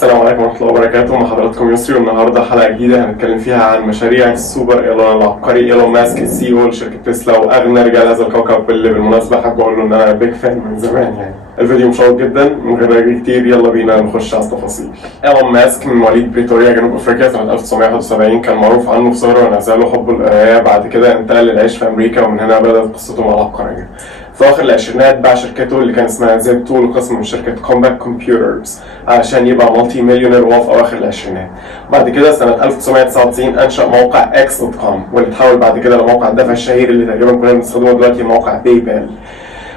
السلام عليكم ورحمة الله وبركاته. مع حضراتكم يسري، والنهارده حلقة جديدة هنتكلم فيها عن مشاريع السوبر ايلون العبقري ايلون ماسك، السي او لشركة تسلا واغنى رجال هذا الكوكب، اللي بالمناسبة حابب اقول له ان انا بيج فان من زمان. يعني الفيديو مشوق جدا، من غير رغي كتير يلا بينا نخش على التفاصيل. ايلون ماسك من مواليد بريتوريا جنوب افريقيا سنة 1971، كان معروف عنه في ثورة ونزاله حب القراية. بعد كده انتقل للعيش في امريكا، ومن هنا بدأت قصته مع العبقرية. في اخر العشرينات باع شركته اللي كان اسمها زد 2 لقسم من شركه كومباك كمبيوترز علشان يبقى مالتي مليونير، وهو في اواخر العشرينات. بعد كده سنه 1999 انشا موقع اكس.كوم، واللي اتحول بعد كده لموقع الدفع الشهير اللي تقريبا كلنا بنستخدمه دلوقتي، موقع باي بال.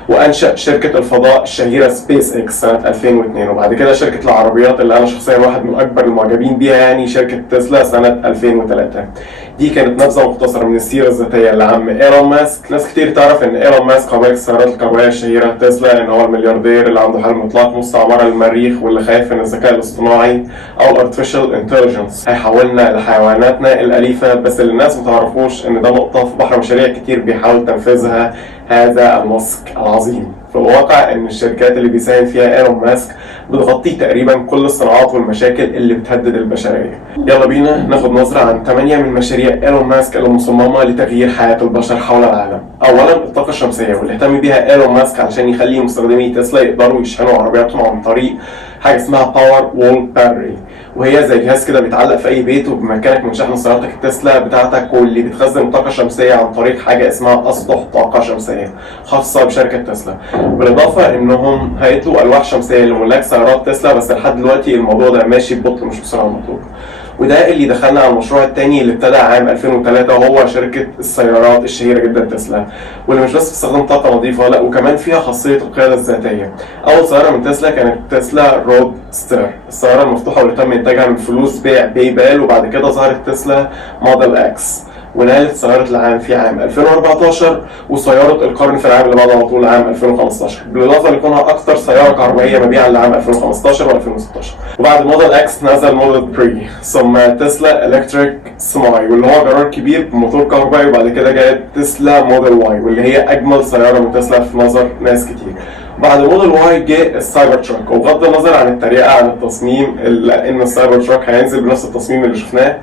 وانشا شركه الفضاء الشهيره سبيس اكس سنه 2002، وبعد كده شركه العربيات اللي انا شخصيا واحد من اكبر المعجبين بيها، يعني شركه تسلا سنه 2003. دي كانت نبذه مختصره من السيره الذاتيه لعم ايلون ماسك. ناس كتير تعرف ان ايلون ماسك هو مالك السيارات الكهربائيه الشهيره تسلا، ان هو الملياردير اللي عنده حلم اطلاق مستعمره للمريخ، واللي خايف ان الذكاء الاصطناعي او الارتفيشال انتليجنس هيحولنا لحيواناتنا الاليفه. بس اللي الناس ما تعرفوش ان ده نقطه في بحر مشاريع كتير بيحاول تنفيذها هذا الماسك العظيم. في الواقع ان الشركات اللي بيساهم فيها ايلون ماسك بتغطي تقريبا كل الصناعات والمشاكل اللي بتهدد البشريه. يلا بينا ناخد نظره عن 8 من مشاريع ايلون ماسك المصممه لتغيير حياه البشر حول العالم. اولا الطاقه الشمسيه، واللي اهتم بيها ايلون ماسك علشان يخلي مستخدمي تسلا يقدروا يشحنوا عربياتهم عن طريق حاجه اسمها باور وول باتري، وهي زي جهاز كده بيتعلق في اي بيت، وبمكانك من شحن سيارتك التسلا بتاعتك، واللي بتخزن الطاقه الشمسيه عن طريق حاجه اسمها اسطح طاقه شمسيه خاصه بشركه تسلا. بالاضافه انهم هيطلقوا الواح شمسيه لملاك سيارات تسلا، بس لحد دلوقتي الموضوع ده ماشي ببطء مش بسرعه المطلوبه. وده اللي دخلنا على المشروع الثاني اللي ابتدى عام 2003، وهو شركه السيارات الشهيره جدا تسلا، واللي مش بس بتستخدم طاقه نظيفه، لا وكمان فيها خاصيه القياده الذاتيه. اول سياره من تسلا كانت تسلا رود ستير، السياره المفتوحه واللي تم انتاجها من فلوس بيع باي بال. وبعد كده ظهرت تسلا موديل اكس، ونالت سيارة العام في عام 2014، وسيارة القرن في العام اللي بعده على طول عام 2015، بالإضافة لكونها أكثر سيارة كهربائية مبيعا لعام 2015 و2016. وبعد موديل إكس نزل موديل بري، ثم تسلا إلكتريك سماي، واللي هو جرار كبير بموتور كهربائي. وبعد كده جاءت تسلا موديل واي، واللي هي أجمل سيارة من تسلا في نظر ناس كتير. بعد موديل واي جاء السايبر تراك، وبغض النظر عن التريقة عن التصميم، إلا إن السايبر تراك هينزل بنفس التصميم اللي شفناه،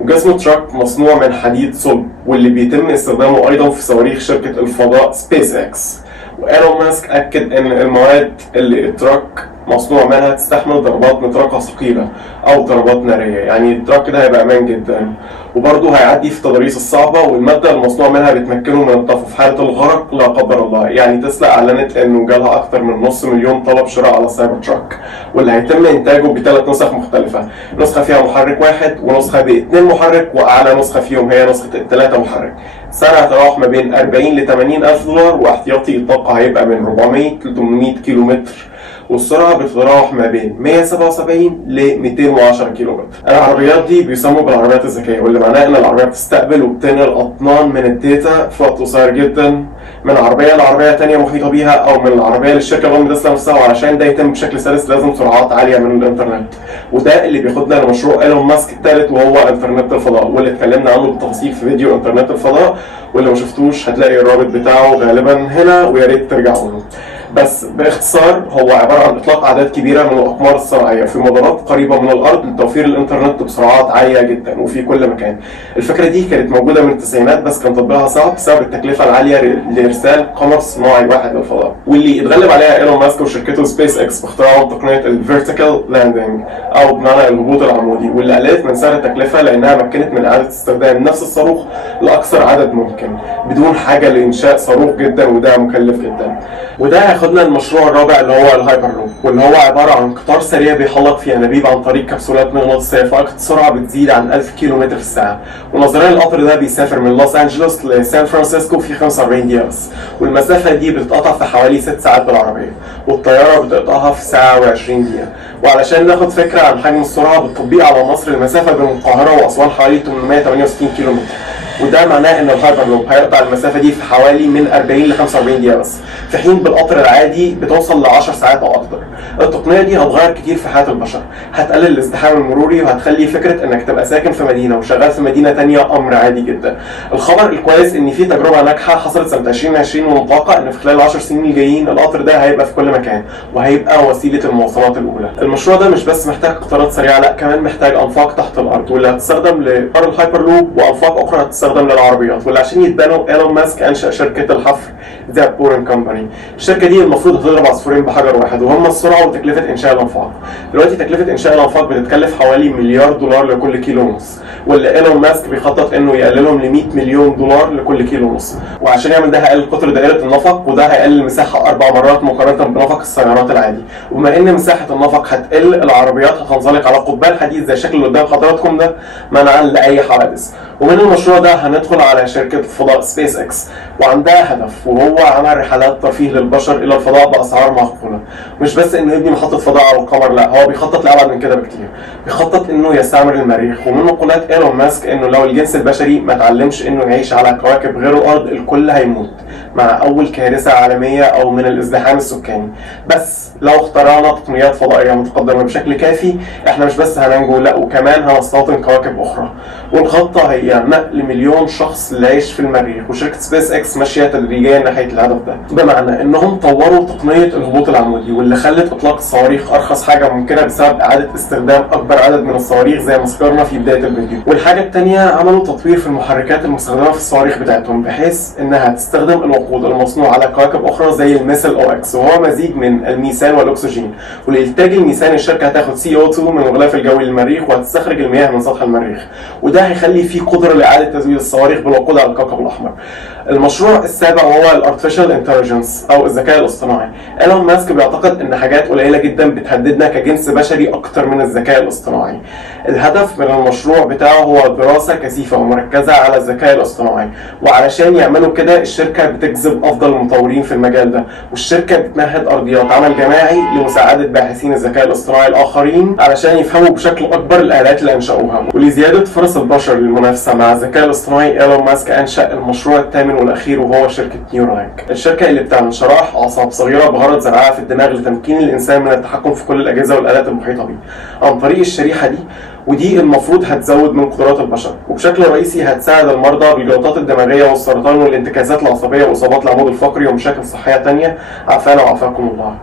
وجسم التراك مصنوع من حديد صلب، واللي بيتم استخدامه ايضا في صواريخ شركه الفضاء سبيس اكس. وايلون ماسك اكد ان المواد اللي التراك مصنوع منها تستحمل ضربات مطرقه ثقيله او ضربات ناريه، يعني التراك ده هيبقى امان جدا، وبرضه هيعدي في التضاريس الصعبه. والماده المصنوع منها بتمكنه من الطفو في حاله الغرق لا قدر الله. يعني تسلا اعلنت انه جالها اكثر من نص مليون طلب شراء على السايبر تراك، واللي هيتم انتاجه ب3 نسخ مختلفه، نسخه فيها محرك واحد، ونسخه ب2 محرك، واعلى نسخه فيهم هي نسخه ال3 محرك. سعرها هتتراوح ما بين 40 ل 80 الف دولار، واحتياطي الطاقه هيبقى من 400 ل 800 كيلو متر، والسرعه بتتراوح ما بين 177 ل 210 كيلو متر. العربيات دي بيسموا بالعربيات الذكيه، واللي معناه ان العربيه بتستقبل وبتنقل اطنان من الداتا في وقت قصير جدا، من عربيه لعربيه ثانيه محيطه بيها، او من العربيه للشركه الام تسلا نفسها. وعلشان ده يتم بشكل سلس لازم سرعات عاليه من الانترنت، وده اللي بياخدنا لمشروع ايلون ماسك الثالث، وهو انترنت الفضاء، واللي اتكلمنا عنه بالتفاصيل في فيديو انترنت الفضاء، واللي ما شفتوش هتلاقي الرابط بتاعه غالبا هنا، ويا ريت ترجعوا له. بس باختصار هو عباره عن اطلاق اعداد كبيره من الاقمار الصناعيه في مدارات قريبه من الارض لتوفير الانترنت بسرعات عاليه جدا وفي كل مكان. الفكره دي كانت موجوده من التسعينات، بس كان تطبيقها صعب بسبب التكلفه العاليه لارسال قمر صناعي واحد للفضاء، واللي اتغلب عليها ايلون ماسك وشركته سبيس اكس باختراعهم تقنيه الفيرتيكال لاندنج، او بمعنى الهبوط العمودي، واللي قللت من سعر التكلفه لانها مكنت من اعاده استخدام نفس الصاروخ لاكثر عدد ممكن بدون حاجه لانشاء صاروخ جدا، وده مكلف جدا. وده هياخدنا المشروع الرابع اللي هو الهايبر لوب، واللي هو عباره عن قطار سريع بيحلق في انابيب عن طريق كبسولات مغناطيسيه فائقه سرعه بتزيد عن 1000 كيلو متر في الساعه. ونظريا القطر ده بيسافر من لوس انجلوس لسان فرانسيسكو في 45 دقيقه بس، والمسافه دي بتتقطع في حوالي 6 ساعات بالعربيه، والطياره بتقطعها في ساعه و20 دقيقه. وعلشان ناخد فكره عن حجم السرعه بالتطبيق على مصر، المسافه بين القاهره واسوان حوالي 868 كيلو متر، وده معناه ان الهايبرلوب هيقطع المسافه دي في حوالي من 40 ل 45 دقيقه بس، في حين بالقطر العادي بتوصل ل 10 ساعات او اكتر. التقنيه دي هتغير كتير في حياه البشر، هتقلل الازدحام المروري وهتخلي فكره انك تبقى ساكن في مدينه وشغال في مدينه تانية امر عادي جدا. الخبر الكويس ان في تجربه ناجحه حصلت سنه 2020 ومتوقع ان في خلال 10 سنين الجايين القطر ده هيبقى في كل مكان وهيبقى وسيله المواصلات الاولى. المشروع ده مش بس محتاج قطارات سريعه، لا كمان محتاج انفاق تحت الارض واللي هتستخدم لقطار الهايبرلوب، وانفاق اخرى هتستخدم للعربيات. واللي عشان يتبنوا ايلون ماسك انشا شركه الحفر ذا بورن كومباني. الشركه دي المفروض هتضرب عصفورين بحجر واحد، وهم السرعه وتكلفه انشاء الانفاق. دلوقتي تكلفه انشاء الانفاق بتتكلف حوالي مليار دولار لكل كيلو ونص، واللي ايلون ماسك بيخطط انه يقللهم ل 100 مليون دولار لكل كيلو ونص. وعشان يعمل ده هيقلل قطر دائره النفق، وده هيقلل المساحه 4 مرات مقارنه بنفق السيارات العادي. وبما ان مساحه النفق هتقل، العربيات هتنزلق على قضبان حديد زي الشكل اللي قدام حضراتكم ده منعا لاي حوادث. ومن المشروع ده هندخل على شركه فضاء سبيس اكس، وعندها هدف وهو عمل رحلات ترفيه للبشر الى الفضاء باسعار معقوله. مش بس انه يبني محطه فضاء على القمر، لا هو بيخطط لابعد من كده بكتير. بيخطط انه يستعمر المريخ. ومن مقولات ايلون ماسك انه لو الجنس البشري ما اتعلمش انه يعيش على كواكب غير الارض الكل هيموت مع اول كارثه عالميه او من الازدحام السكاني. بس لو اخترعنا تقنيات فضائيه متقدمه بشكل كافي، احنا مش بس هننجو، لا وكمان هنستوطن كواكب اخرى. والخطه هي نقل مليون شخص للعيش في المريخ، وشركه سبيس اكس ماشيه تدريجيا ناحيه الهدف ده. بمعنى انهم طوروا تقنيه الهبوط العمودي، واللي خلت اطلاق الصواريخ ارخص حاجه ممكنه بسبب اعاده استخدام اكبر عدد من الصواريخ زي ما ذكرنا في بدايه الفيديو. والحاجه الثانيه عملوا تطوير في المحركات المستخدمه في الصواريخ بتاعتهم، بحيث انها تستخدم الوقود المصنوع على كواكب اخرى زي الميثل او اكس، وهو مزيج من الميثان والاكسجين. ولإنتاج الميثان الشركه هتاخد CO2 من الغلاف الجوي للمريخ وهتستخرج المياه من سطح المريخ، وده هيخلي فيه قدره لاعاده تزويد الصواريخ بالوقود على الكوكب الاحمر. المشروع السابع وهو الارتفيشال انتليجنس او الذكاء الاصطناعي. ايلون ماسك بيعتقد ان حاجات قليله جدا بتهددنا كجنس بشري اكتر من الذكاء الاصطناعي. الهدف من المشروع بتاعه هو دراسه كثيفه ومركزه على الذكاء الاصطناعي، وعلشان يعملوا كده الشركه بتجذب افضل المطورين في المجال ده، والشركه بتمهد ارضيات عمل جماعي لمساعده باحثين الذكاء الاصطناعي الاخرين علشان يفهموا بشكل اكبر الالات اللي انشأوها. ولزياده فرص البشر للمنافسه مع الذكاء الاصطناعي، ايلون ماسك انشأ المشروع الثامن والاخير وهو شركه نيورالينك، الشركه اللي بتعمل شرائح اعصاب صغيره بغرض زرعها في الدماغ لتمكين الانسان من التحكم في كل الاجهزه والالات المحيطه بيه عن طريق الشريحه دي. ودي المفروض هتزود من قدرات البشر، وبشكل رئيسي هتساعد المرضى بالجلطات الدماغيه والسرطان والانتكاسات العصبيه واصابات العمود الفقري ومشاكل صحيه تانية. عافانا وعافاكم الله.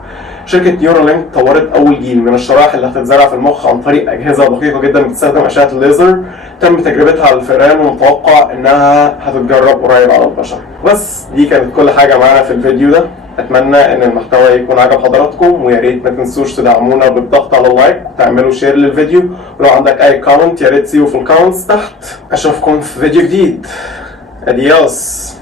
شركه نيورالينك طورت اول جيل من الشرائح اللي هتتزرع في المخ عن طريق اجهزه دقيقه جدا بتستخدم اشعه الليزر. تم تجربتها على الفئران ومتوقع انها هتتجرب قريب على البشر. بس دي كانت كل حاجه معانا في الفيديو ده. اتمنى ان المحتوى يكون عجب حضراتكم، ويا ريت ما تنسوش تدعمونا بالضغط على اللايك وتعملوا شير للفيديو. ولو عندك اي كومنت يا ريت تسيبه في الكومنتس تحت. اشوفكم في فيديو جديد. اديوس.